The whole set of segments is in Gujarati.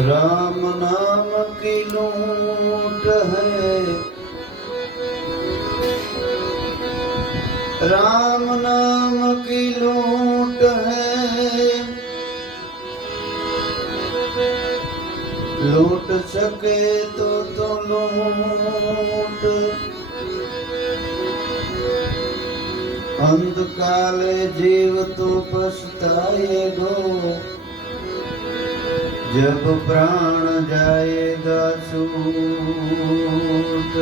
राम नाम की लूट है, राम नाम की लूट है, लूट सके तो लूट, अंतकाले जीव तो पछताएगो, जब प्राण जाएगा छूट।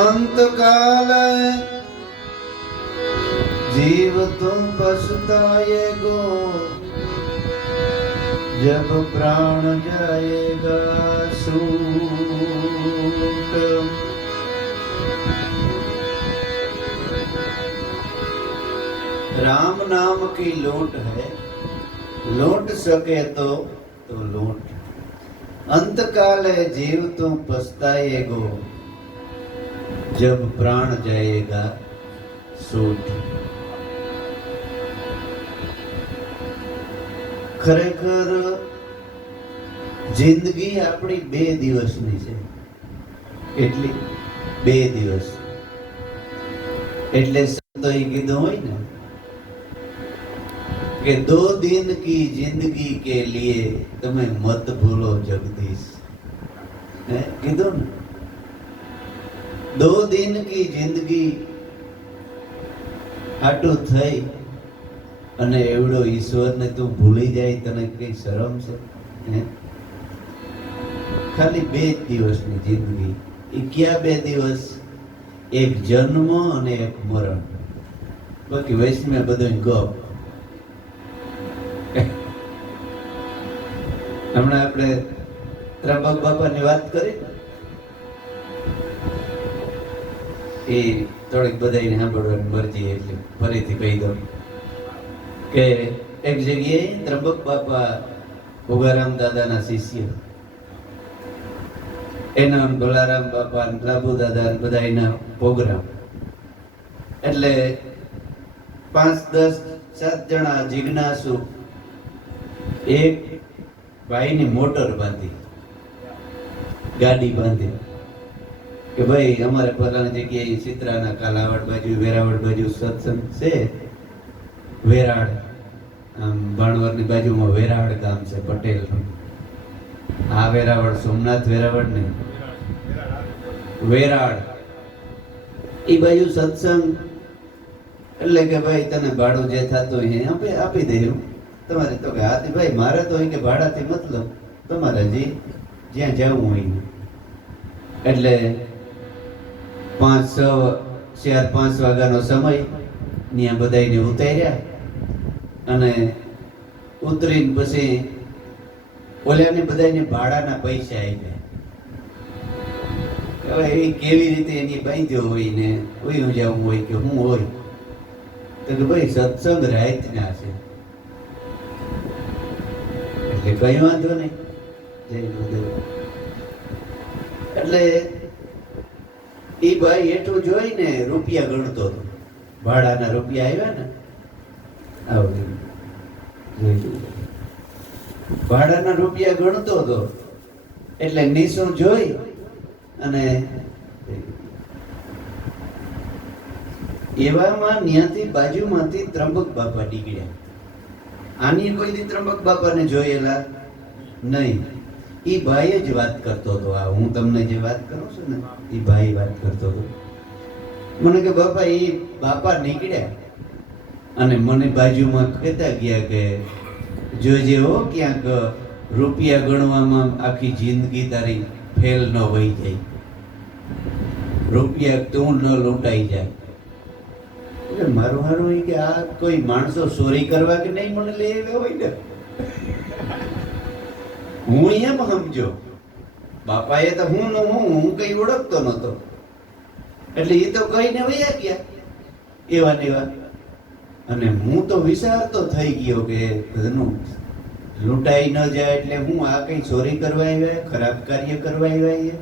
अंतकाल जीव तुम पछताएगो, जब प्राण जाएगा छूट। राम नाम की लूट है, लूट सके तो लूट, अंतकाल है जीव तुम पछताएगो, जब प्राण जाएगा सूट। ખરેખર જિંદગી આપણી 2 દિવસની છે, એટલી 2 દિવસ એટલે સંતોએ કીધું હોય ને कि 2 दिन की जिंदगी के लिए तुम्हें मत भूलो जगदीश, कीधु ने 2 दिन की जिंदगी हाटू थई अने एवडो ईश्वर ने तू भूली जाए, तने कई शरम छे? खाली 2 દિવસની जिंदगी, ई क्या 2 દિવસ? एक जन्म अने एक मरण, बाकी वैष्णव બધું ગપ। હમણાં આપણે ત્રંબક બાપાની વાત કરી, એ થોડીક બધાને સાંભળવાની મરજી એટલે ફરીથી કહી દઉં કે એક જગ્યાએ ત્રંબક બાપા ભોગારામ દાદાના શિષ્ય, એના ભોલારામ બાપા લાભુ દાદા બધા એના પ્રોગ્રામ, એટલે 5, 10, 7 જણા જિજ્ઞાસુ એક ભાઈની મોટર બાંધી, ગાડી બાંધી કે ભાઈ અમારે ફલાણી જગ્યાએ સિત્રાના કાલાવડ બાજુ વેરાવળ બાજુ સત્સંગ છે, વેરાડ આમ ભાણવરની બાજુમાં વેરાવળ ગામ છે પટેલનું, આ વેરાવળ સોમનાથ વેરાવળ ને વેરાડ એ બાજુ સત્સંગ, એટલે કે ભાઈ તને ભાડું જે થતું હોય આપી દે તમારે। તો કે હાથી ભાઈ મારે તો કે ભાડાથી મતલબ, તમારે જ્યાં જવું હોય ને। એટલે 5, 6, 5 વાગ્યાનો સમય ત્યાં બધાને ઉતાર્યા અને ઉતરીને પછી ઓલાને બધાને ભાડાના પૈસા આપ્યા। હવે એ કેવી રીતે એની બાંધ્યો હોય ને ઓયું જવું હોય કે હું હોય, તો કે ભાઈ સત્સંગ રાતના છે એટલે કઈ વાંધો નહીં, જય ગુરુદેવ। એટલે એ ભાઈ એટલું જોઈને રૂપિયા ગણતો હતો, ભાડાના રૂપિયા આવ્યા ને આવડી, ભાડાના રૂપિયા ગણતો હતો એટલે નીસું જોઈ અને એવામાં ત્યાંથી બાજુમાંથી ત્રંબક બાપા નીકળ્યા। આની કોઈ દી ત્રંબક બાપાને જોયેલા નહીં, એ ભાઈ જ વાત કરતો હતો। આ હું તમને જે વાત કરું છું ને એ ભાઈ વાત કરતો હતો। મને કે બાપા એ બાપા નીકળ્યા અને મને બાજુમાં કહેતા ગયા કે જોજે હો ક્યાંક રૂપિયા ગણવામાં આખી જિંદગી તારી ફેલ ન વહી જાય, રૂપિયા તું ન લૂંટાઈ જાય। મારું હારું કે આ કોઈ માણસો ચોરી કરવા કે નહીં મને લઈ આવ્યા હોય ને, હું એમ સમજો બાપાએ તો હું કઈ ઓળખતો નતો, એટલે એ તો કહીને વયા ગયા એવા ને એવા। અને હું તો વિચારતો થઈ ગયો કે બધાનું લૂંટાઈ ન જાય, એટલે હું આ કઈ ચોરી કરવા આવ્યા, ખરાબ કાર્ય કરવા આવ્યા,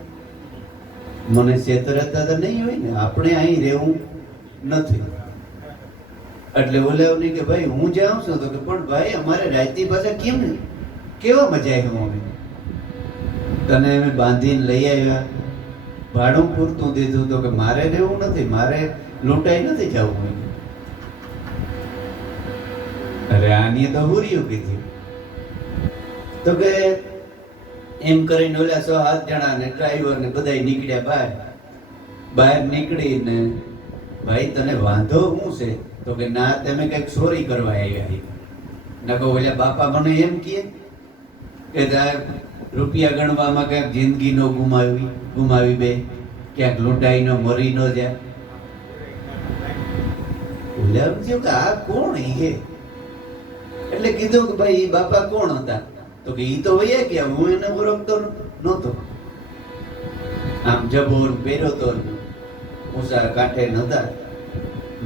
મને છેતરતા તો નહીં હોય ને, આપણે અહીં રહેવું નથી। એટલે ઓલાવની કે ભાઈ હું જાઉં છું, તો કે પણ ભાઈ અમારે રાતની પાસે કેમ નહીં, કેવા મજા આવી અમે તને અમે બાંધીને લઈ આવ્યા, ભાડું પૂરતું દીધું, તો કે મારે રહેવું નથી, મારે લૂંટાઈ નથી જવું. અરે આની તો હુર્યું કીધું. તો કે એમ કરીને ઓલા 6-7 જણા ને ડ્રાઈવર ને બધા નીકળ્યા બહાર નીકળીને ભાઈ તને વાંધો શું છે? તો કે ના તમે કઈક ચોરી કરવા આવ્યા. નકો ઓલા બાપા મને એમ કહે કે રૂપિયા ગણવામાં ક્યાંક જિંદગી નો ગુમાવી બે, ક્યાંક લૂંટાઈ નો મરી નો જાય. ઓલા કે આ કોણ હે? એટલે કીધું કે ભાઈ એ બાપા કોણ હતા? તો કે ઈ તો વયા ગયા, હું એને ઓળખતો નહોતો. આમ જબોર પહેર્યો તો, ઊંચા કાંઠે નતા,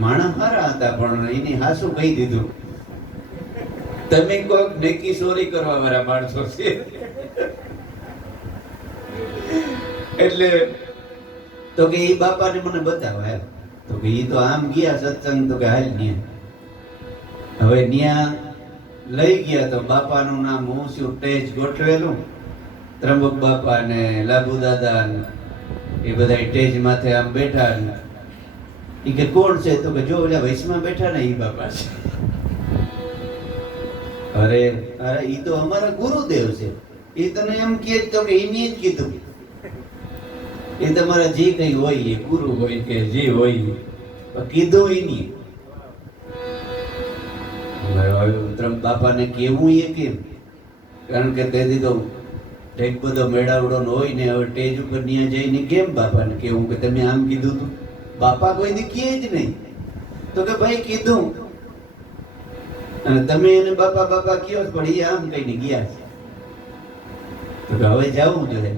માણસ સારા હતા, પણ એની હાસુ કહી દીધું તમે કોઈક નેકી ચોરી કરવા વાળા માણસો છે. એટલે તો કે એ બાપાને મને બતાવો હાલ. તો કે ઈ તો આમ ગયા સત્સંગ, તો કે હાલ ન્યા. હવે ન્યા લઈ ગયા તો બાપાનું નામ ઊંચું ટેજ ગોઠવેલું, ત્રંબક બાપા ને લાભુ દાદા એ બધા ટેજ માથે આમ બેઠા. ઈ કે કોણ છે? તો કે જો ઓલા વૈષ્ણવ બેઠા ને ઈ બાપા છે. અરે અરે ઈ તો અમારા ગુરુદેવ છે. એ તને એમ કહે તો કે એની જ કીધું, એ તમારા જે કઈ હોય એ ગુરુ હોય કે જે હોય કીધું એની. બાપાને કેવું એ કેમ? કારણ કે તેથી તો એક બધો મેળાવડો હોય ને, હવે સ્ટેજ ઉપર ત્યાં જઈને કેમ બાપાને કેવું કે તમે આમ કીધું તું? બાપા કોઈને કહે જ નહીં. તો કે ભાઈ કીધું, અને તમે એને બાપા બાપા કયો, પણ એ આમ કહીને ગયા છે. તો કે હવે જવું જોઈએ.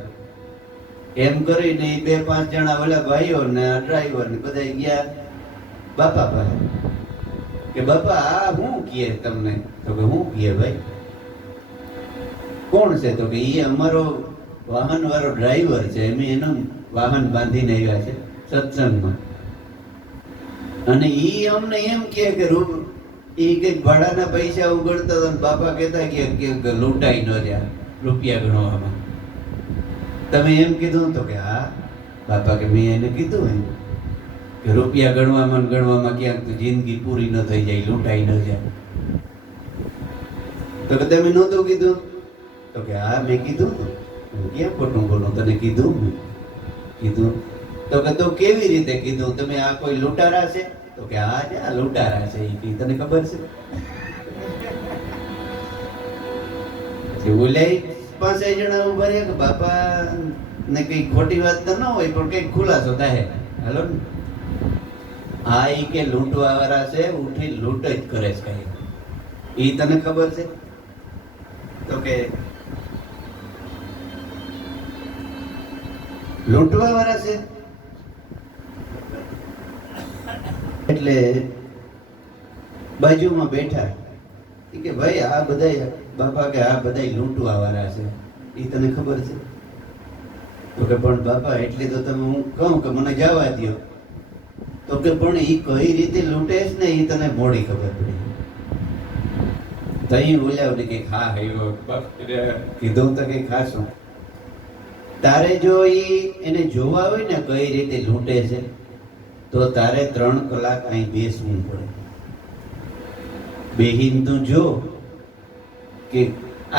એમ કરીને 2-5 જણા ઓલા ભાઈઓ ને ડ્રાઈવર ને બધા ગયા બાપા પાસે કે બાપા આ શું કહે તમને? તો કે શું કહે ભાઈ? કોણ છે? તો કે એ અમારો વાહન વાળો ડ્રાઈવર છે, અમે એનું વાહન બાંધીને આવ્યા છે સત્સંગમાં. અને ઈ અમને એમ કહે કે એ કઈક ભાડાના પૈસા ઉગડતા હતા. બાપા કહેતા કે લૂંટાઈ ન જાય રૂપિયા ગણવામાં. તમે એમ કીધું? તો કે હા બાપા કે મેં એને કીધું એમ કે રૂપિયા ગણવામાં ક્યાંક તો જિંદગી પૂરી ન થઈ જાય, લૂંટાઈ ન જાય. તો કે તમે નહોતું કીધું? તો કે હા મેં કીધું તું. ક્યાં ખોટું બોલું? તને કીધું મેં કીધું. તો કે તો કેવી રીતે કીધું? તમે આ કોઈ લૂંટારા છે? તો કે હા જ આ લૂંટારા છે. એ તને ખબર છે? ઓલા 5 જણા ઉભા રહ્યા કે બાપા ને કઈ ખોટી વાત તો ન હોય, પણ કઈ ખુલાસો થાય. હાલો ને, હા ઈ કે લૂંટવા વાળા છે, ઉઠી લૂંટ જ કરે છે. ઈ તને ખબર છે? તો કે લૂંટવા વાળા છે. એટલે બાજુમાં બેઠા કે ભાઈ આ બધા બાપા કે આ બધા લૂંટવા વાળા છે, ઈ તને ખબર છે? તો કે પણ બાપા એટલે તો તમે હું કહું કે મને જવા દો. તો કે પણ ઈ કઈ રીતે લૂંટે છે ને ઈ તને મોડી ખબર પડી. તઈ બોલ્યા ને કે હા હૈયો કીધું તો કે ખાશું. તારે જો ઈ એને જોવા હોય ને કઈ રીતે લૂંટે છે, તો તારે 3 કલાક અહીં બેસવું પડે. બેહીન તું જો કે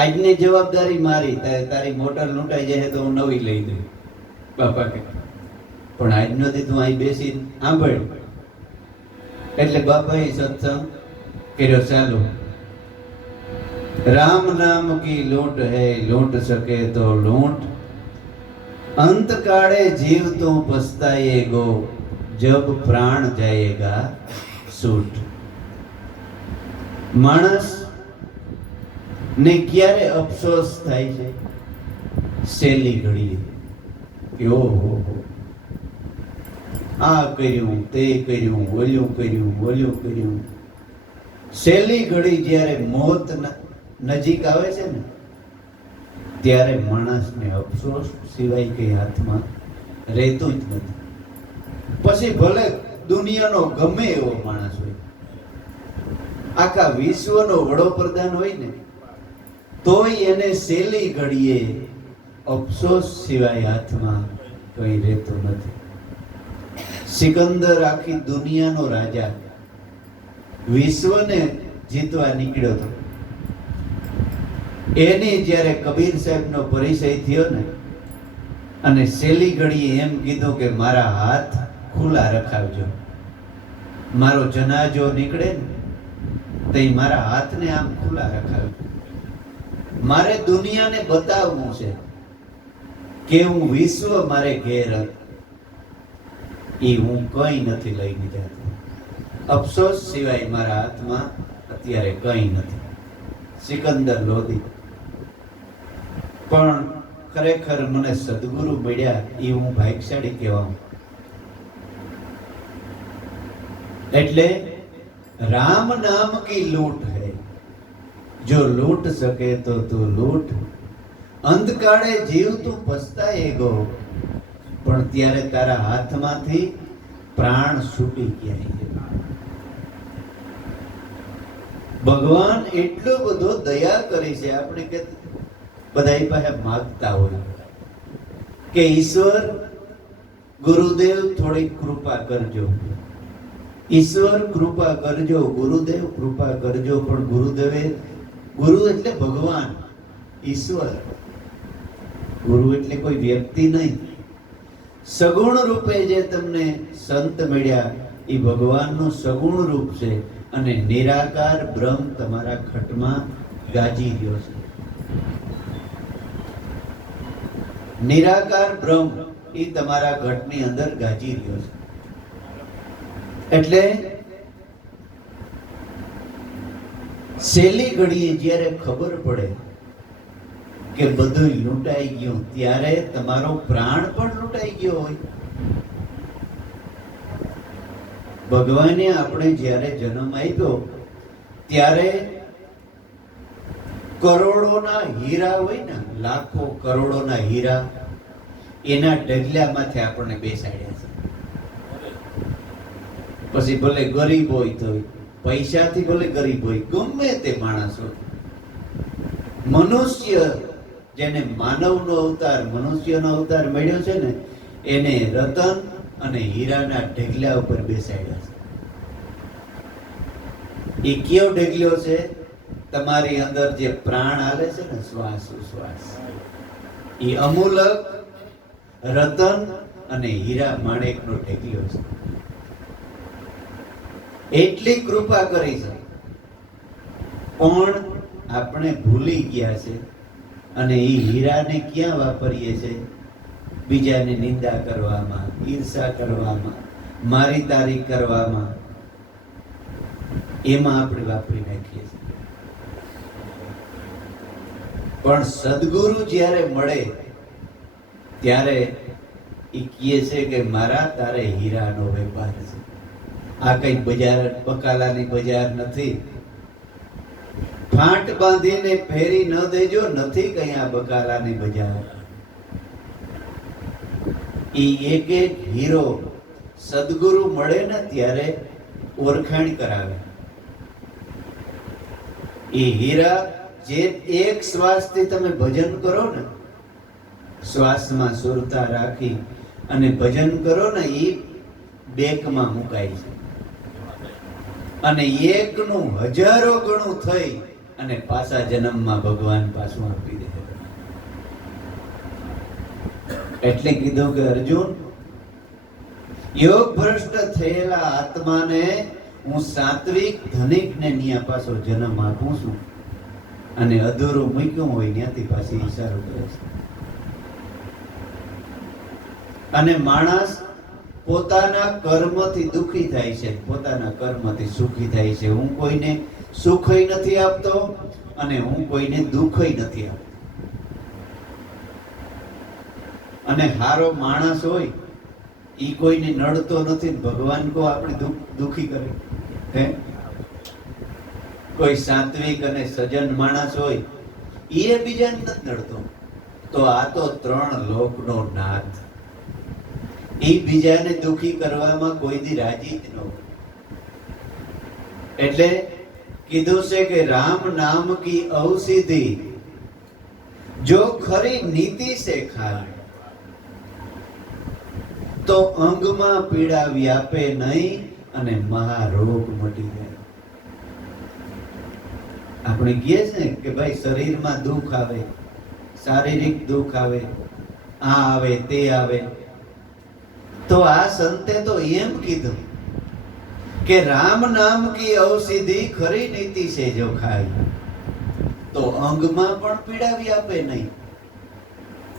આજની જવાબદારી મારી, તારી મોટર લૂંટાઈ જાય તો હું નવી લઈ દઉં. બાપા કે પણ આજનો દી તું અહીં બેસી સાંભળ. એટલે બાપાએ સત્સંગ કર્યો ચાલુ. राम नाम की लूट है, लूट सके तो लूट, अंत काले जीव तो पछताएगो, जब प्राण जाएगा सूट. मानस ने क्यारे अफसोस थाय छे? सेली घड़ी के ओहो आ कर्યું તે કર્યું, ઓલ્યું કર્યું, ઓલ્યું કર્યું. સેલી ઘડી જ્યારે મોત નજીક આવે છે ને, ત્યારે માણસને અફસોસ સિવાય કઈ હાથમાં રહેતું જ નથી. પછી ભલે દુનિયાનો ગમે એવો માણસ હોય, આખા વિશ્વનો વડોપ્રધાન હોય ને તોય એને સેલી ઘડીએ અફસોસ સિવાય હાથમાં કંઈ રહેતું નથી. સિકંદર આખી દુનિયાનો રાજા, વિશ્વને જીતવા નીકળ્યો હતો. એની જ્યારે કબીર સાહેબનો પરિચય થયો ને અને સેલી ઘડીએ એમ કીધું કે મારા હાથ ખુલ્લા રખાવજો, મારો જનાજો નીકળે ને તો મારા હાથને આમ ખુલ્લા રખાવજો, મારે દુનિયાને બતાવવું છે કે હું વિશ્વ મારે ઘેર એ હું કઈ નથી લઈને જતો. અફસોસ સિવાય મારા હાથમાં અત્યારે કઈ નથી. સિકંદર લોધી. પણ ખરેખર મને સદગુરુ મળ્યા એ હું ભાગ્યશાળી કહેવાઉં. એટલે राम नाम की लूट है, जो लूट सके तो तू लूट. अंधकारे जीव तू पछताएगो, पण त्यारे तारा हाथमांथी प्राण छूटी गया है. भगवान એટલો બધો દયા કરી છે. આપણે કે બધાય પાસે માંગતા હોય કે ઈશ્વર ગુરુદેવ થોડી કૃપા કરજો, ઈશ્વર કૃપા કરજો, ગુરુદેવ કૃપા કરજો. પણ ગુરુદેવે, ગુરુ એટલે ભગવાન, ઈશ્વર. ગુરુ એટલે કોઈ વ્યક્તિ નહીં. સગુણ રૂપે જે તમને સંત મળ્યા એ ભગવાનનું સગુણ રૂપ છે અને નિરાકાર બ્રહ્મ તમારા ખટમાં ગાજી રહ્યો છે. નિરાકાર બ્રહ્મ એ તમારા ઘટની અંદર ગાજી રહ્યો છે. એટલે છેલ્લી ઘડીએ જ્યારે ખબર પડે કે બધું લૂંટાઈ ગયું ત્યારે તમારો પ્રાણ પણ લૂંટાઈ ગયો હોય. ભગવાને આપણે જ્યારે જન્મ આપ્યો ત્યારે કરોડોના હીરા હોય ને, લાખો કરોડોના હીરા એના ઢગલામાંથી આપણને બેસાડ્યા છે. પછી ભલે ગરીબ હોય તો પૈસાથી ભલે ગરીબ હોય, ગમે તે માણસ હોય, મનુષ્ય જેને માનવનો અવતાર, મનુષ્યનો અવતાર મળ્યો છે ને એને રતન અને હીરાના ઢગલા ઉપર બેસાડ્યા છે. એ કયો ઢગલો છે? તમારી અંદર જે પ્રાણ હાલે છે ને, શ્વાસ ઉશ્વાસ, એ અમૂલક રતન અને હીરા માણેકનો ઢગલો છે. એટલી કૃપા કરી છે, પણ આપણે ભૂલી ગયા છે અને એ હીરાને ક્યાં વાપરીએ છીએ? બીજાની નિંદા કરવામાં, ઈર્ષા કરવામાં, મારી તારી કરવામાં, એમાં આપણે વાપરી નાખીએ છીએ. પણ સદગુરુ જ્યારે મળે ત્યારે એ કહે છે કે મારા તારે હીરાનો વેપાર છે. આ કઈ બજાર, બકાલાની બજાર નથી. ફાંટ બાંધીને ફેરી ન દેજો, નથી કઈ આ બકાલાની બજાર. એ એક એક હીરો સદગુરુ મળે ને ત્યારે ઓળખાણ કરાવે. એ હીરા જે એક શ્વાસથી તમે ભજન કરો ને, શ્વાસમાં સુરતા રાખી અને ભજન કરો ને, એ બેકમાં મુકાય છે અને એકનું હજારો ગણું થઈ અને પાછા જન્મમાં ભગવાન પાછું આપી દે. એટલે કીધું કે અર્જુન, યોગ ભ્રષ્ટ થયેલા આત્માને હું સાત્વિક ધનિકને ન્યા પાછો જન્મ આપું છું અને અધૂરું મૂક્યું હોય ત્યાંથી પાછી ઈશારો કરે છે. અને માણસ પોતાના કર્મથી દુખી થાય છે, પોતાના કર્મથી સુખી થાય છે. હું કોઈને સુખય નથી આપતો અને હું કોઈને દુખય નથી આપતો. અને હારો માણસ હોય ઈ કોઈને નડતો નથી. ભગવાન કો આપણે દુખી કરે હે? કોઈ સાત્વિક અને સજ્જન માણસ હોય એ બીજાને નથી નડતો. તો આ તો ત્રણ લોકનો નાથ, એ બીજાને દુખી કરવામાં કોઈ દી રાજી જ ન હોય. એટલે કીધું છે કે રામ નામ કી ઔષધિ જો ખરી નીતિ સે ખાય તો અંગમાં પીડા વ્યાપે નહીં અને મહારોગ મટી જાય. આપણે કહીએ છે કે ભાઈ શરીરમાં દુઃખ આવે, શારીરિક દુઃખ આવે, આ આવે તે આવે, તો આ સંતે તો એમ કીધું કે રામ નામ કી ઔષધિ ખરી નીતિ છે જો ખાય તો અંગમાં પણ પીડા વ્યાપે નહીં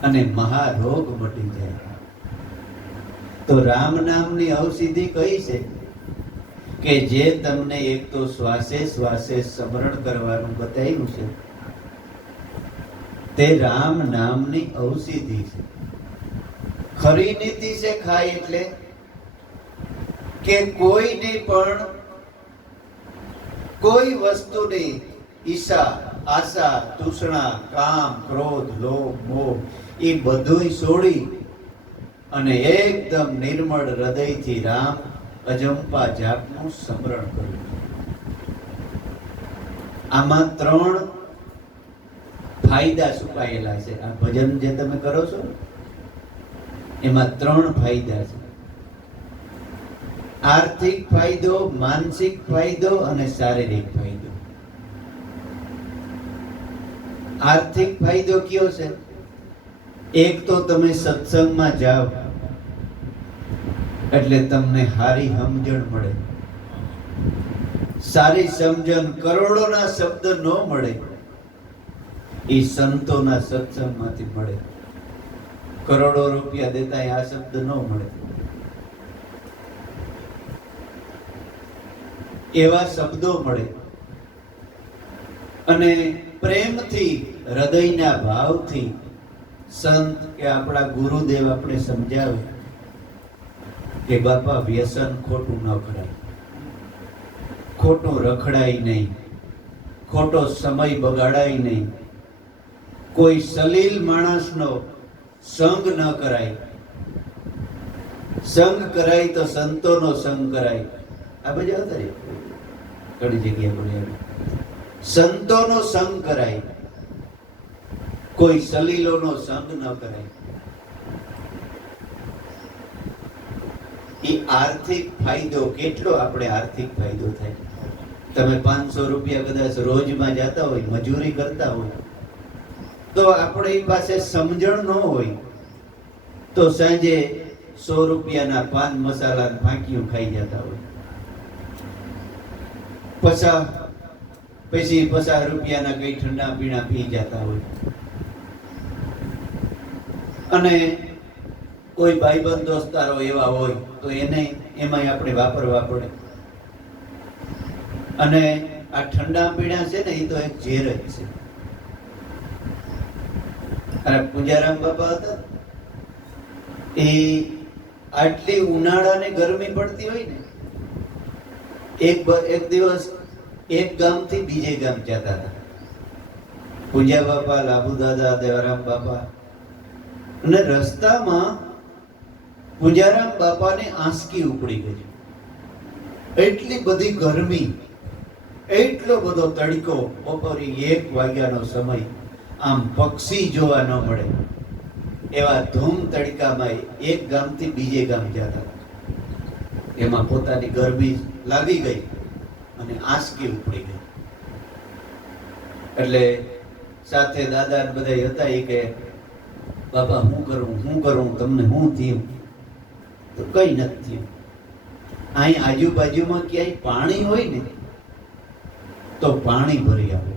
અને મહારોગ મટી જાય. તો રામ નામની ઔષધિ કઈ છે કે જે તમને એક તો શ્વાસે શ્વાસે સ્મરણ કરવાનું બતાવ્યું છે, તે રામ નામની ઔષધિ છે. ખરી નીતિ છે ખાય એટલે કે કોઈની પણ કોઈ વસ્તુની ઈચ્છા, આશા, તૃષ્ણા, કામ, ક્રોધ, લોભ, મોહ એ બધુંય છોડી અને એકદમ નિર્મળ હૃદયથી રામ અજંપા જાપનું સ્મરણ કર્યું. આમાં 3 ફાયદા છુપાયેલા છે. આ ભજન જે તમે કરો છો એમાં 3 ફાયદા છે. આર્થિક ફાયદો, માનસિક ફાયદો અને શારીરિક ફાયદો. આર્થિક ફાયદો કયો છે? એક તો તમે સત્સંગમાં જાઓ એટલે તમને સારી સમજણ મળે. સારી સમજણ કરોડોના શબ્દ ન મળે, એ સંતોના સત્સંગમાંથી મળે. કરોડો રૂપિયા દેતા આ શબ્દ ન મળે. એવા શબ્દો મળે અને પ્રેમથી, હૃદયના ભાવથી સંત કે આપણા ગુરુદેવ આપણે સમજાવે કે બાપા વ્યસન ખોટું ન કરાય, ખોટું રખડાય નહીં, ખોટો સમય બગાડાય નહીં, કોઈ સલીલ માણસનો સંગ ન કરાય. સંગ કરાય તો સંતોનો સંગ કરાય. આ બધા હતા ઘણી જગ્યાએ બોલ્યા. સંતોનો સંગ કરાય, કોઈ સલીલોનો સંગ ન કરાય. એ આર્થિક ફાયદો કેટલો આપણે આર્થિક ફાયદો થાય. તમે 500 રૂપિયા કદાચ રોજમાં જતા હોય, મજૂરી કરતા હોય, તો આપણી પાસે સમજણ ન હોય તો સાંજે 100 રૂપિયાના પાન મસાલા ફાંકીઓ ખાઈ જતા હોય. પછી 50 રૂપિયાના કઈ ઠંડા પીણા પી જતા હોય. અને કોઈ ભાઈબંધ દોસ્તારો એવા હોય તો એને એમાંય આપણે વાપરવા પડે. અને આ ઠંડા પીણા છે ને, એ તો એક ઝેર જ છે. અને પૂજારામ બાપા હતા, એ આટલી ઉનાળાને ગરમી પડતી હોય ને, એક દિવસ એક ગામથી બીજે ગામ જતા હતા. પૂજા બાપા, લાભુ દાદા, દેવરામ બાપા, અને રસ્તામાં પૂજારામ બાપાને આંસકી ઉપડી ગઈ. એટલી બધી ગરમી, એટલો બધો તડકો, બપોરે 1 વાગ્યાનો સમય, આમ પક્ષી જોવા ન મળે એવા ધૂમ તડકામાં એક ગામથી બીજે ગામ જતા. એમાં પોતાની ગરમી લાગી ગઈ અને આંસકી ઉપડી ગઈ. એટલે સાથે દાદા બધા હતા, એ કે બાબા હું કરું, તમને શું થયું? તો કઈ નથી થયું. અહીં આજુબાજુમાં ક્યાંય પાણી હોય ને તો પાણી ભરી આવે.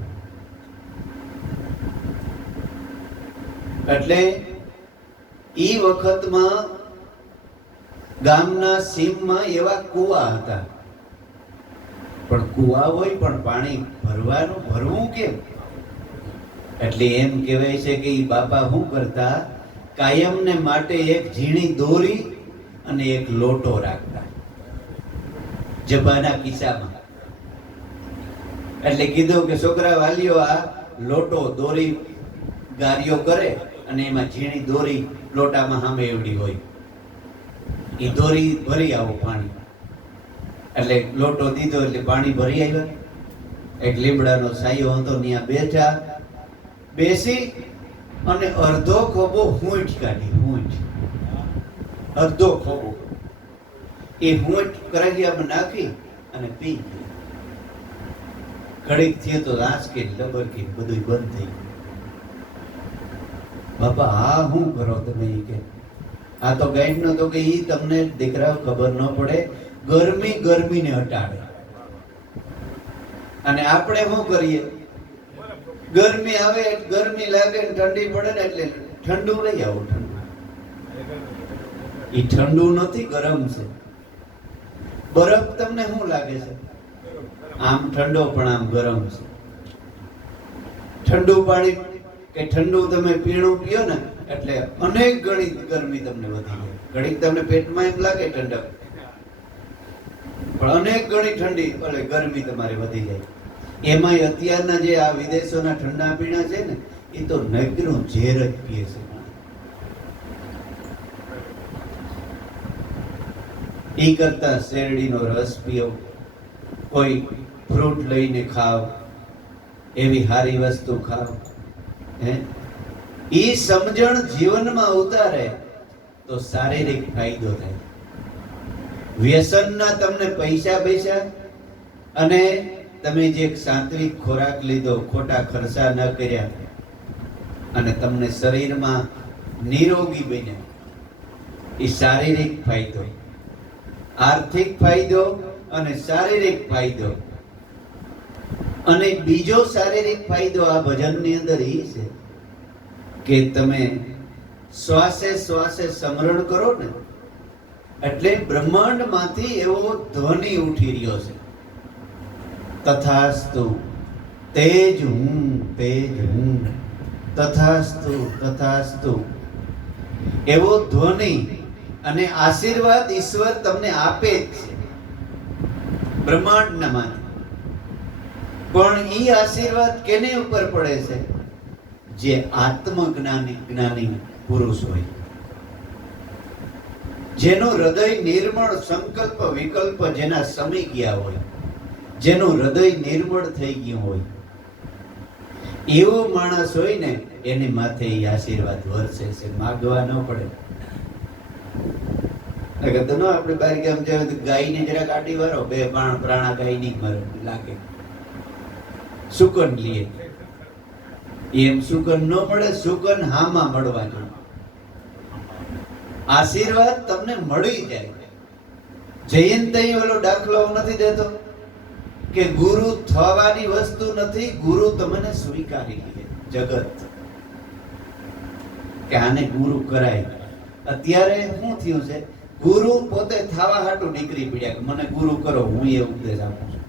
એટલે ઈ વખતમાં ગામના સીમમાં એવા કુવા હતા. પણ કુવા હોય પણ પાણી ભરવું કેમ? એટલે એમ કહેવાય છે કે ઈ બાપા શું કરતા, કાયમને માટે એક ઝીણી દોરી અને એક લોટો રાખતા જબાના ખિસ્સામાં. એટલે કીધું કે છોકરા વાલીઓ, આ લોટો દોરી ગારીઓ કરે અને એમાં ઝીણી દોરી લોટામાં સામે એવડી હોય, એ દોરી ભરી આવો પાણી. એટલે લોટો દીધો એટલે પાણી ભરી આવ્યા. એક લીમડાનો સાયો હતો, ત્યાં બેઠા, બેસી અને અડધો ખોબો હૂંઠ કાઢી, હૂંઠ, અડધો ખોબો એ હૂંઠ કરાગિયામાં નાખી અને પી ગઈ. ઘડીક થયું તો આંચકી લબરકી બધું બંધ થઈ ગયું. બાપા આ શું કરો તમે? ઈ કે આ તો ગાઈડ નો તો કે ઈ તમને દીકરા ખબર ન પડે, ગરમી ગરમીને હટાડે. અને આપણે શું કરીએ? ગરમી આવે, ગરમી લાગે, ઠંડી પડે ને એટલે ઠંડુ લઈ આવો. ઠંડુ ઈ ઠંડુ નથી, ગરમ છે. બરફ તમને શું લાગે છે? આમ ઠંડો પણ આમ ગરમ છે. ઠંડુ પાણી કે ઠંડુ તમે પીણું પીઓ ને એટલે અનેક ગણી ગરમી તમને વધી જાય. ઘડીક તમને પેટમાં એમ લાગે ઠંડક, પણ અનેક ગણી ઠંડી એટલે ગરમી તમારે વધી જાય. એમાંય અત્યારના જે આ વિદેશોના ઠંડા પીણા છે ને, એ તો નગરું ઝેર જ પીએ છે. એ કરતા શેરડીનો રસ પીઓ, કોઈ ફ્રૂટ લઈને ખાવ, એવી સારી વસ્તુ ખાવ. એ સમજણ જીવનમાં ઉતારે તો શારીરિક ફાયદો થાય. વ્યસનના તમને પૈસા અને તમે જે સાત્વિક ખોરાક લીધો, ખોટા ખર્ચા ન કર્યા અને તમને શરીરમાં નિરોગી બન્યા, એ શારીરિક ફાયદો, આર્થિક ફાયદો અને શારીરિક ફાયદો. અને બીજો શારીરિક ફાયદો આ ભજનની અંદર એ છે કે તમે શ્વાસે શ્વાસે સ્મરણ કરો ને એટલે બ્રહ્માંડમાંથી એવો ધ્વનિ ઉઠી રહ્યો છે, તથાસ્તુ, તેજ હું, તેજ હું, તથાસ્તુ, તથાસ્તુ. એવો ધ્વનિ અને આશીર્વાદ ઈશ્વર તમને આપે જ છે બ્રહ્માંડના માંથી. પણ ઈ આશીર્વાદ કેને ઉપર પડે છે? જે આત્મજ્ઞાની જ્ઞાની પુરુષ હોય, જેનું હૃદય નિર્મળ, સંકલ્પ વિકલ્પ જેના સમી ગયા હોય, જેનું હૃદય નિર્મળ થઈ ગયું હોય, એવો માણસ હોય ને એની માથે એ આશીર્વાદ વરસે છે. માગવા ન પડે. આપણે બહાર ગામ જાય તો ગાયને જરા કાઢી વાળો, બે પ્રાણા ગાયની મરે લાગે, સુકન લીએ. એમ સુકન ન મળે, સુકન હામાં મળવા જોઈએ. આશીર્વાદ તમને મળી જાય. જયંત ઓલો દાખલો નથી દેતો કે ગુરુ થવાની વસ્તુ નથી, ગુરુ તમને સ્વીકારી લે જગત, કે આને ગુરુ કરાય. અત્યારે શું થયું છે? ગુરુ પોતે થવા હાટું નીકળી પડ્યા કે મને ગુરુ કરો, હું એ ઉપદેશ આપું છું.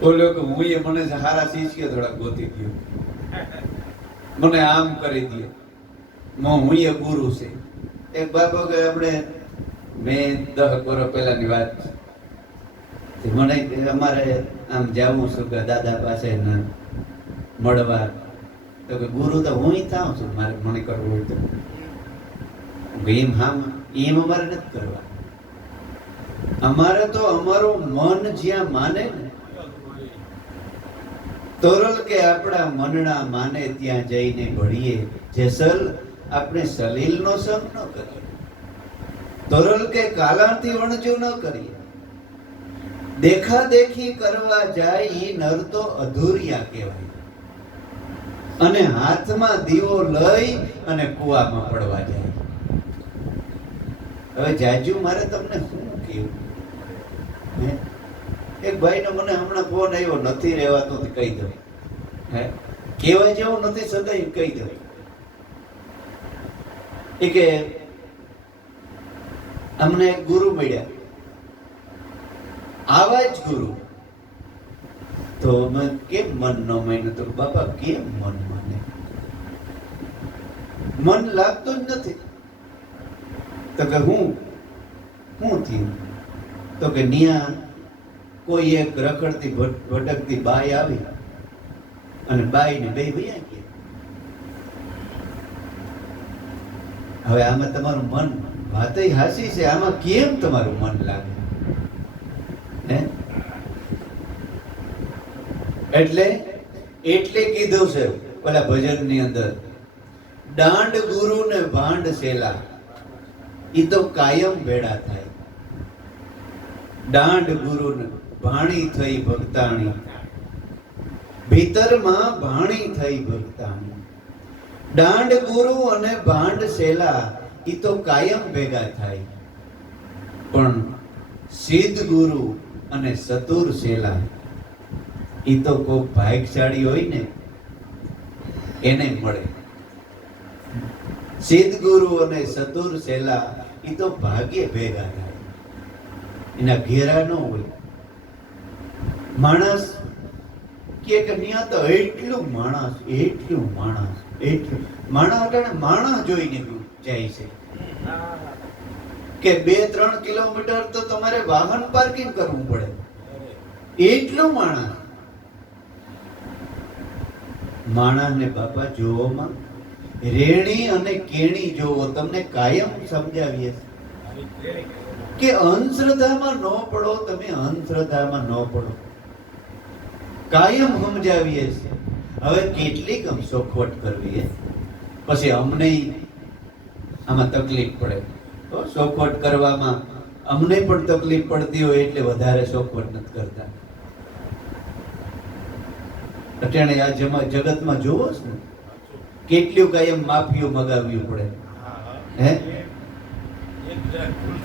બોલ્યો કે હું એ મને સારા શિષ્ય થોડા ગોતી ગયો, મને આમ કરી દે, હું એ ગુરુ છે. એક બાબો કે આપણે, મેં 10 વર્ષ પહેલાની વાત, મને અમારે આમ જાવું છું કે દાદા પાસે મળવા, તો કે ગુરુ તો હું થાઉં છું, મારે મને કરવું હોય તો. એમ અમારે નથી કરવા. અમારે તો અમારું મન જ્યાં માને ને, તોરલ કે આપણા મનના માને ત્યાં જઈને ભળીએ, જેસલ આપણે સલીલનો સંગ ન કરીએ, તોરલ કે કાલાથી વણજું ન કરીએ. દેખા દેખી કરવા જાય ઈ નર તો અધૂરિયા કહેવાય, અને હાથમાં દીવો લઈ અને કુવામાં પડવા જાય. હવે જાજુ મારે તમને શું કેવું? એક ભાઈનો મને હમણાં ફોન આવ્યો, નથી રહેવાતું, કહી દઉં. કહેવાય જેવું નથી, સદાય કહી દઉં. એ કે અમને એક ગુરુ મળ્યા, આવા જ ગુરુ. તો મેં કેમ મન ન માન્યું? તો બાપા કેમ મન માને? મન લાગતું જ નથી. તો કે હું થયું? તો કે ન્યા કોઈ એક રખડતી ભટકતી બાઈ આવી અને બાઈને બે ભૈયા ગયા. હવે આમાં તમારું મન, વાતય હાસી છે, આમાં કેમ તમારું મન લાગે? હે એટલે એટલે કીધું છે પેલા ભજનની અંદર, દાંડ ગુરુ ને ભાંડ સેલા ઈ તો કાયમ ભેડા થાય. દાંડ ગુરુ ને ભાણી થઈ ભક્તાણી, ભીતરમાં ભાણી થઈ ભક્તાણી. દાંડ ગુરુ અને ભાંડ સેલા ઈ તો કાયમ ભેગા થાય, પણ સિદ્ધ ગુરુ અને સતુર સેલા ઈ તો કોઈ ભાગ્યશાળી હોય ને એને મળે. સિદ્ધ ગુરુ અને સતુર સેલા ઈ તો ભાગ્ય ભેગા થાય, એના ઘેરા ન હોય. માણસ કે ન્યા તો એટલું માણસ માણસ જોઈને જાય છે કે 2-3 કિલોમીટર તો તમારે વાહન પાર્કિંગ કરવું પડે, એટલું માણસ. માણસને બાપા જોવામાં રેણી અને કેણી જોવો. તમને કાયમ સમજાવીએ કે અંધશ્રદ્ધામાં ન પડો, તમે અંધશ્રદ્ધામાં ન પડો, કાયમ સમજાવીએ છીએ. હવે કેટલીક સોખવટ કરવી, પછી અમને આમાં તકલીફ પડે. તો સોખવટ કરવામાં અમને પણ તકલીફ પડતી હોય એટલે વધારે સોખવટ નથી કરતા. અટાણે આ જગતમાં જોવો છો ને, કેટલું કાયમ માફીઓ મગાવ્યું પડે હે.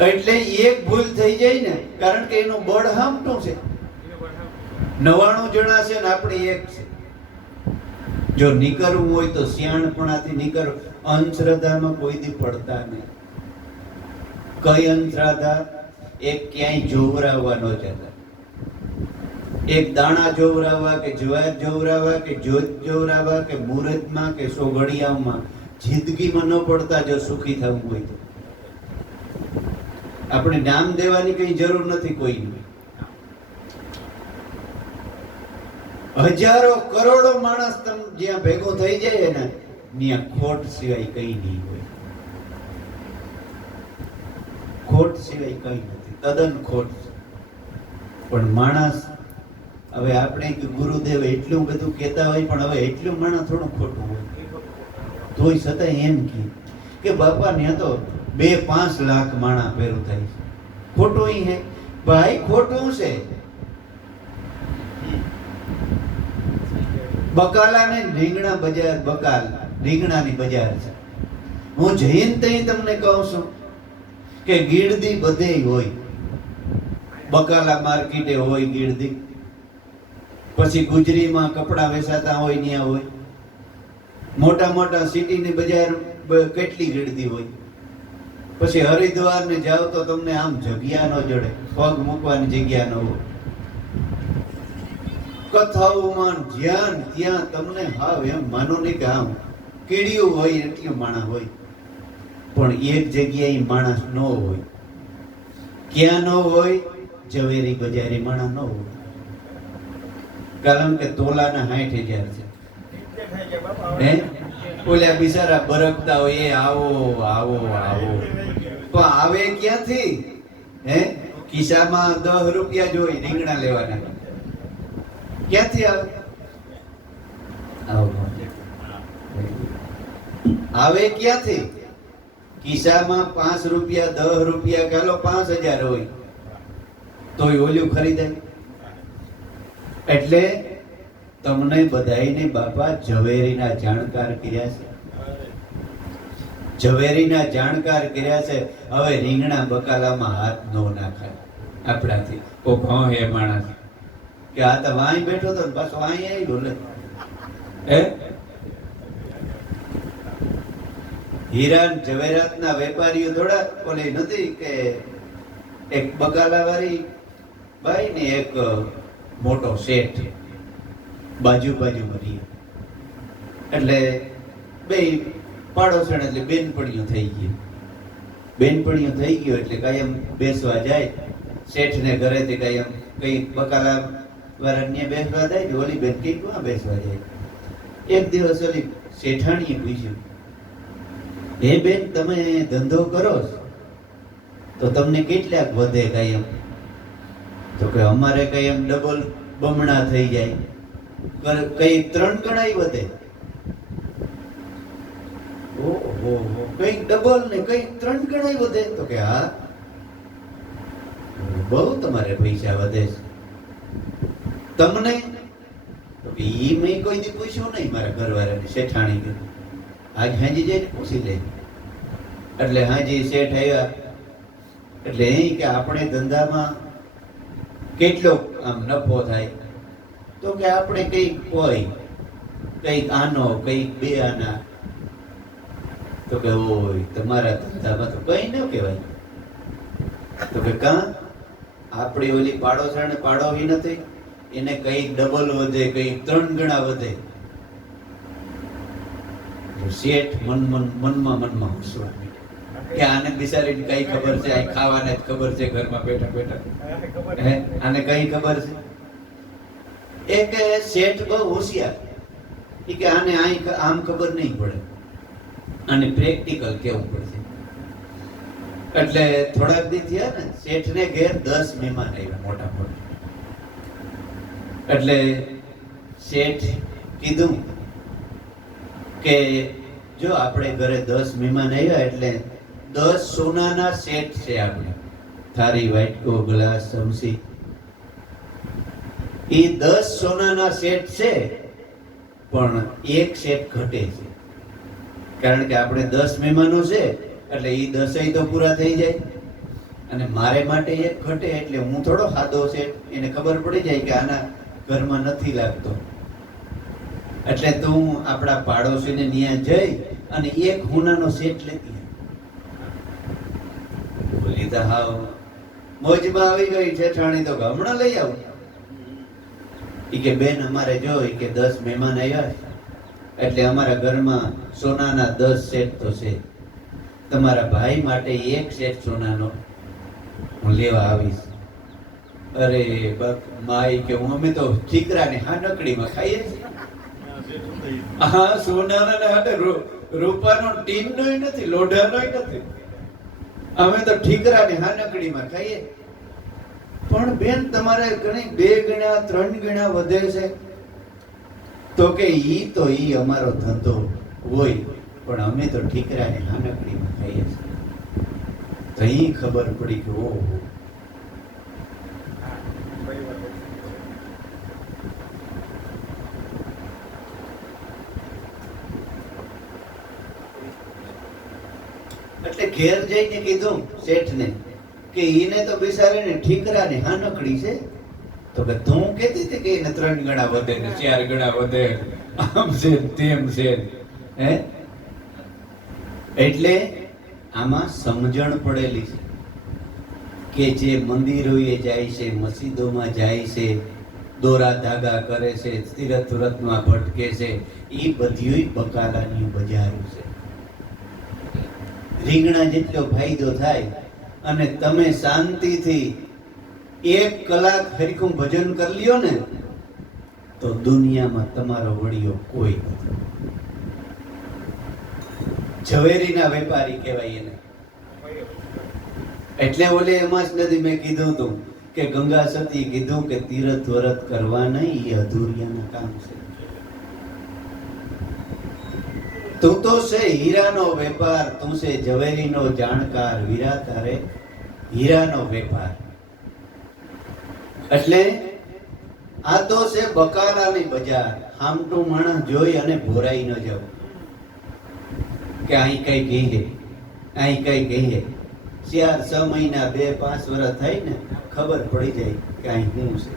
એટલે એક ભૂલ થઈ જાય ને, કારણ કે એનું બળ હામટું છે. 99 જણા છે ને આપણે એક છે. જો નીકળવું હોય તો સિયાણપણાથી નીકળવું. અંધશ્રદ્ધામાં કોઈ દી પડતા નહીં. કઈ અંધશ્રદ્ધા? એક ક્યાંય જોવરાવવા ન જતા, એક દાણા જોવરાવવા કે જવાર જોવરાવવા કે જોત જોવરાવવા કે મુહૂર્તમાં કે સોઘડિયામાં જિંદગીમાં ન પડતા. જો સુખી થવું હોય તો આપણે નામ દેવાની કઈ જરૂર નથી કોઈને. હજારો કરોડો માણસ જ્યાં ભેગો થઈ જાય ને, ત્યાં ખોટ સિવાય કઈ નહીં હોય. ખોટ સિવાય કઈ નથી, તદ્દન ખોટ. પણ માણસ, હવે આપણે ગુરુદેવ એટલું બધું કહેતા હોય, પણ હવે એટલું માણસ થોડું ખોટું હોય તોય છતાં એમ કે બાપા ત્યાં તો 2-5 લાખ માણા ભેરું થાય છે. ખોટું હે ભાઈ, ખોટું છે. બકાલા ને રીંગણા બજાર, બકાલ રીંગણાની બજાર છે. હું જઈને તઈ તમને કહું છું કે ગીરદી બધે હોય. બકાલા માર્કેટે હોય ગીરદી, પછી ગુજરીમાં કપડા વેચાતા હોય ત્યાં હોય, મોટા મોટા સિટીની બજાર કેટલી ગીરદી હોય. પછી હરિદ્વાર ને જાઓ તો તમને આમ જગ્યા ન જડે, પગ મૂકવાની જગ્યા ન હોય. કથાઓમાં જ્યાં ત્યાં તમને હાવ એમ માનો નહીં કે આમ કીડીઓ હોય એટલું માણસ હોય, પણ એક જગ્યાએ માણસ ન હોય. ક્યાં ન હોય? ઝવેરી બજારી માણસ ન હોય, કારણ કે તોલાના 60,000 છે. હે ઓલા બિચારા બરકતા હોય, એ આવો આવો આવો, તો આવે ક્યાંથી? હે ખિસ્સામાં 10 રૂપિયા જોઈ રીંગણા લેવાના, ક્યાંથી આવે? આવે ક્યાંથી? ખિસ્સામાં 5 રૂપિયા 10 રૂપિયા, ચાલો 5,000 હોય તોય ઓલું ખરીદાય. એટલે તમને બધાઈને બાપા ઝવેરીના જાણકાર કર્યા છે, ઝવેરીના જાણકાર કર્યા છે. હવે રીંગણા બકાલામાં હાથ ન નાખાય આપણાથી. કોક હે માણસ કે આ તો વાંય બેઠો તો પાછો વાંય આવી બોલે હે. હીરા ઝવેરાતના વેપારીઓ થોડા ઓલે નથી કે એક બકાલા વાળી બાઈ ને એક મોટો શેઠ બાજુ રહી, એટલે બે પાડોશણ, એટલે બેનપણીઓ થઈ ગઈ. બેનપણીઓ થઈ ગયો એટલે કાયમ બેસવા જાય શેઠને ઘરેથી. કાયમ કઈ બકાલા વાળા બેસવા જાય કે ઓલી બેન કઈ ક્યાં બેસવા જાય. એક દિવસ ઓલી શેઠાણીએ પૂછ્યું, હે બેન તમે ધંધો કરો તો તમને કેટલાક વધે કાયમ? તો કે અમારે કાયમ ડબલ બમણા થઈ જાય. કઈ 3 ગણાય વધે. ઓહો, કઈ ડબલ ને કઈ 3 ગણાય વધે. તો કે હા, બહુ તમારે પૈસા વધે છે. તમને તો કે ઈ મેં કોઈ દી પૂછ્યું નહીં મારા ઘરવાળાને. શેઠાણી કીધું આજ હાજી જઈને પૂછી લે. એટલે હાજી શેઠ આવ્યા એટલે એ કે આપણે ધંધામાં કેટલો આમ નફો થાય. તો કે આપણે કઈક હોય, કઈક આનો કઈક 2 આના. તો કે ઓય તમારા ધંધામાં તો કઈ ન કહેવાય. તો કે કા આપણી ઓલી પાડોશાને પાડોવી નથી, એને કઈક ડબલ વધે, કઈક 3 ગણા વધે. શેઠ મનમાં હસવા કે આને બિચારીને કઈ ખબર છે, આ ખાવાને જ ખબર છે, ઘરમાં બેઠા બેઠા હે આને કઈ ખબર છે. એક શેઠ બહુ હોશિયાર, એ કે આને આમ ખબર નહીં પડે, આને પ્રેક્ટિકલ કેવું પડશે. એટલે થોડાક દી થયા ને શેઠને ઘેર 10 મહેમાન આવ્યા મોટા મોટા. એટલે શેઠ કીધું કે જો આપણે ઘરે 10 મહેમાન આવ્યા એટલે 10 સોનાના સેટ છે. આપણે થાળી, વાટકો, ગ્લાસ, ચમચી, એ 10 સોનાના સેટ છે. પણ એક સેટ ઘટે છે, કારણ કે આપણે 10 મહેમાનો છે એટલે એ 10 તો પૂરા થઈ જાય. અને મારે માટે એક ઘટે એટલે હું થોડો સાદો સેટ, એને ખબર પડી જાય કે આના ઘરમાં નથી લાગતો. એટલે તું આપણા પાડોશીને ત્યાં જઈ અને એક હુનાનો સેટ લેતી. બોલી તો હાવ મોજમાં આવી ગઈ છે ઠાણી. તો હમણાં લઈ આવું. ઈ કે બેન અમારે જો કે 10 મહેમાન આવ્યા એટલે અમારા ઘરમાં સોનાના 10 સેટ તો છે. તમારા ભાઈ માટે એક સેટ સોનાનો હું લેવા આવીશ. અરે બાપ માઈ કે હું અમે તો ઠીકરાને હાનકડીમાં ખાઈએ છીએ. હા, સોનાના હાટે રૂપાનો ટીનોય નથી, લોઢાનોય નથી. અમે તો ઠીકરાને હાનકડીમાં ખાઈએ. પણ બેન તમારે ઘણી 2 ગણા 3 ગણા વધે છે. તો કે ઈ અમારો ધંધો હોય, પણ અમે તો ઠીકરાને હાનકડીમાં ખાઈએ છીએ. તો ઈ ખબર પડી કે ઓહો, એટલે ઘેર જઈને કીધું શેઠને કે ઈને તો બિચારીને ઠીકરાને હાનકડી છે. તો કે તું કહેતી હતી કે એને 3 ગણા વધે ને 4 ગણા વધે, આમ છે તેમ છે. હે એટલે આમાં સમજણ પડેલી છે કે જે મંદિરોએ જાય છે, મસ્જિદોમાં જાય છે, દોરા ધાગા કરે છે, તીર્થમાં ભટકે છે, એ બધી બકાલાની બજારો છે. રીંગણા જેટલો ફાયદો થાય અને તમે શાંતિથી 1 કલાક હરખું ભજન કરી લ્યો ને તો દુનિયામાં તમારો વડિયો કોઈ નથી. ઝવેરીના વેપારી કહેવાય એને. એટલે ઓલે એમાં જ નથી મેં કીધું હતું કે ગંગા સતી કીધું કે તીરથ વ્રત કરવા નહીં, એ અધૂરિયાના કામ છે. તું તો છે હીરાનો વેપાર, તું છે ઝવેરીનો જાણકાર, વીરા તારે હીરાનો વેપાર. એટલે આ તો છે બકાલાની બજાર. હામટું માણસ જોઈ અને ભોરાઈ ન જાવ કે અહીં કઈ કહીએ, અહીં કઈ કહીએ. 4-6 મહિના 2-5 વર્ષ થાય ને ખબર પડી જાય કે અહીં શું છે.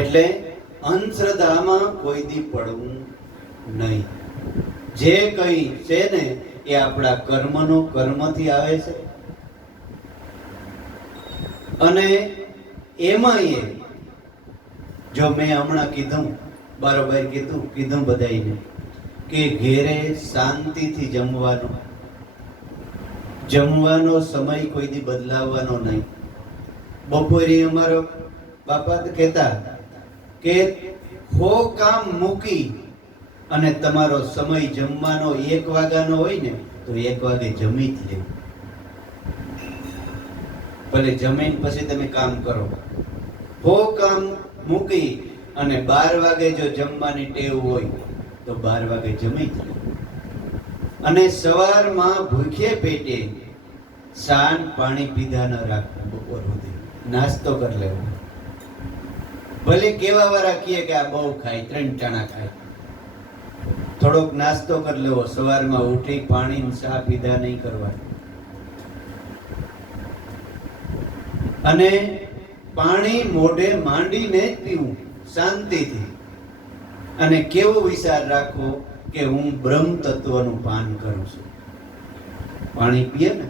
એટલે અંધશ્રદ્ધામાં કોઈ દી પડવું નહીં. જે કઈ છે ને એ આપણા કર્મથી આવે છે. અને એમાં જો મેં હમણાં કીધું, બરોબર કીધું બધાઈને કે ઘેરે શાંતિથી જમવાનો સમય કોઈ દી બદલાવવાનો નહીં. બપોરે અમારો બાપા કહેતા કે હો કામ મૂકી અને તમારો સમય જમવાનો 1 વાગ્યાનો હોય ને તો 1 વાગે જમી જ લેવું. ભલે જમીન પછી તમે કામ કરો, કામ મૂકી અને 12 વાગે જો જમવાની ટેવ હોય તો 12 વાગે જમી જાય. અને સવારમાં ભૂખે પેટે શાન પાણી પીધા ન રાખવું, બપોર સુધી નાસ્તો કરી લેવો. ભલે કેવા વાળા કહે કે આ બહુ ખાય, 3 ચણા ખાય, થોડોક નાસ્તો કરી લેવો. સવારમાં ઉઠી પાણી ચા પીધા નહીં કરવા. અને પાણી મોઢે માંડીને જ પીવું શાંતિથી. અને કેવો વિચાર રાખવો કે હું બ્રહ્મ તત્વનું પાન કરું છું. પાણી પીએ ને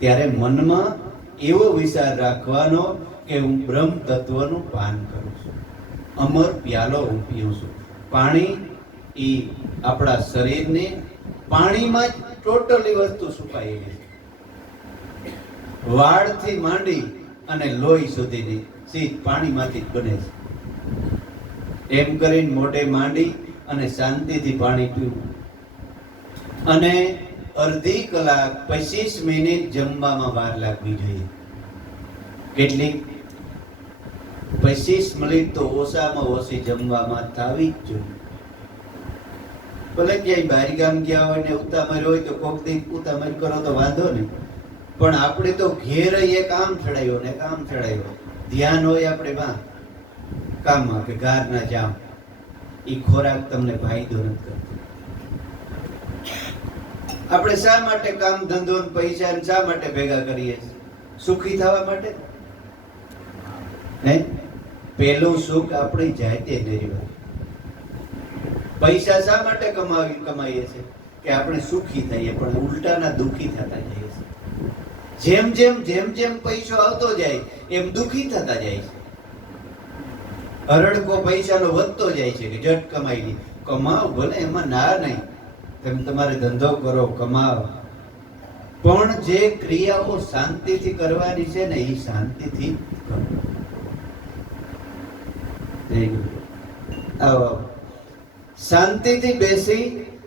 ત્યારે મનમાં એવો વિચાર રાખવાનો કે હું બ્રહ્મ તત્વનું પાન કરું છું, અમર પ્યાલો હું પીઉં છું. પાણી એ આપણા શરીરને પાણીમાં જ ટોટલી વસ્તુ સુકાયેલી છે. વાળથી માંડી અને લોહી સુધીની સીધ પાણીમાંથી જ બને છે. એમ કરીને મોઢે માંડી અને શાંતિથી પાણી પીવું. અને અડધી કલાક 25 મિનિટ જમવામાં વાર લાગવી જોઈએ. કેટલી? 25 મિનિટ તો ઓછામાં ઓછી જમવામાં થવી જ જોઈએ. ભલે ક્યાંય બહાર ગામ ગયા હોય ને ઉતામર હોય તો કોક દી ઉતામર કરો તો વાંધો નહીં, પણ આપણે તો ઘેર એક આમ ચડાયો ને એક આમ ચડાયો, ધ્યાન હોય આપણે માં કામમાં કે ગાર ના જામ. એ ખોરાક તમને ફાયદો નથી કરતો. આપણે શા માટે કામ ધંધો ને પૈસા શા માટે ભેગા કરીએ છીએ? સુખી થવા માટે ને? પેલું સુખ આપણી જાતે મેળવ્યું. પૈસા શા માટે કમાઈએ છીએ? કે આપણે સુખી થઈએ, પણ ઉલટાના દુખી થતા જઈએ છીએ. જેમ જેમ જેમ જેમ પૈસો આવતો જાય એમ દુખી થતા જાય છે. હરડકો પૈસાનો વધતો જાય છે કે જટ કમાઈ લી. કમાવ ભલે, એમાં ના નહીં, તમે તમારે ધંધો કરો, કમાવો, પણ જે ક્રિયાઓ શાંતિથી કરવાની છે ને એ શાંતિથી કરો. શાંતિથી બેસી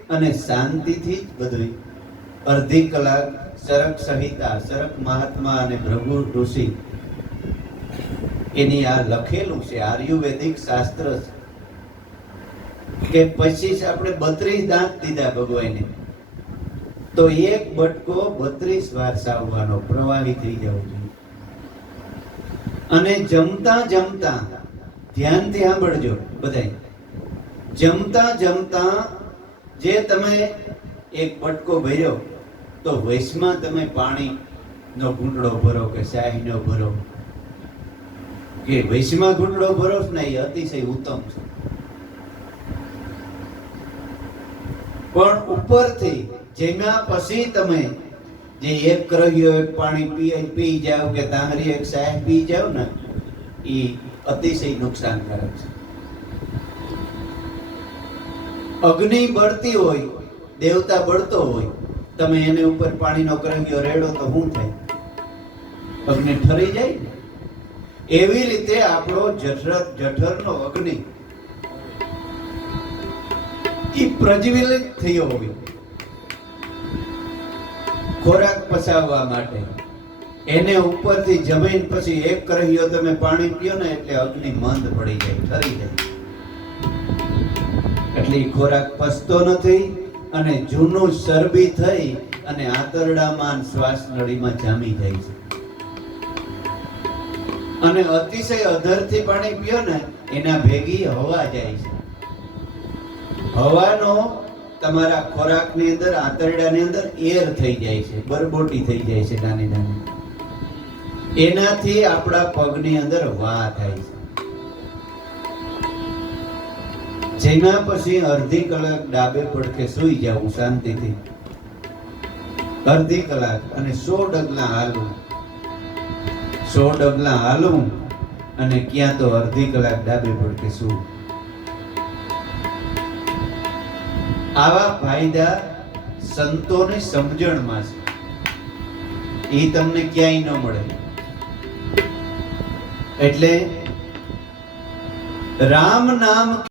અને શાંતિથી જ બધું. અડધી કલાક ચરક સંહિતા, ચરક મહાત્મા અને ભૃગુ ઋષિ એની આ લખેલું છે, આયુર્વેદિક શાસ્ત્ર છે કે પછી આપણે 32 દાંત દીધા ભગવાને, તો એક બટકો 32 વાર સાવવાનો, પ્રવાહી થઈ જવો જોઈએ. અને જમતા જમતા ધ્યાનથી સાંભળજો બધા, જમતા જમતા જે તમે એક બટકો ભર્યો તો વૈશમાં તમે પાણીનો ઘૂંટડો ભરો કે શાહીનો ભરો કે વૈશમાં ઘૂંટડો ભરો ને એ અતિશય ઉત્તમ છે. પણ ઉપરથી જેમાં પછી તમે જે એક કર્યો એક પાણી પી જાવ કે તાંગરી એક શાહ પી જાવ ને એ અતિશય નુકસાનકારક છે. અગ્નિ બળતી હોય, દેવતા બળતો હોય, તમે એને ઉપર પાણીનો કરંગીઓ રેડો તો શું થાય? અગ્નિ ઠરી જાય ને. એવી રીતે આપણો જઠરનો અગ્નિ ઈ પ્રજ્વલિત થયો હોય ખોરાક પચાવવા માટે. એને ઉપરથી જમીન પછી એક કર્યો તમે પાણી પીઓ ને એટલે અગ્નિ મંદ પડી જાય, ઠરી જાય. એટલે ખોરાક પચતો નથી અને જૂનું ચરબી થઈ અને આંતરડામાં શ્વાસ નળીમાં જામી જાય છે. અને અતિશય અધરથી પાણી પીઓ ને એના ભેગી હવા જાય છે. હવાનો તમારા ખોરાકની અંદર, આંતરડાની અંદર એર થઈ જાય છે, બરબોટી થઈ જાય છે નાની નાની. એનાથી આપણા પગની અંદર વા થાય છે. જેના પછી અડધી કલાક ડાબે પડખે સુઈ જાવું શાંતિથી, અડધી કલાક, અને 100 ડગલા હાલવું. 100 ડગલા હાલવું અને ક્યાં તો અડધી કલાક ડાબે પડખે સૂવું. આવા ફાયદા સંતોની સમજણમાં છે, એ તમને ક્યાંય ન મળે. એટલે રામ નામ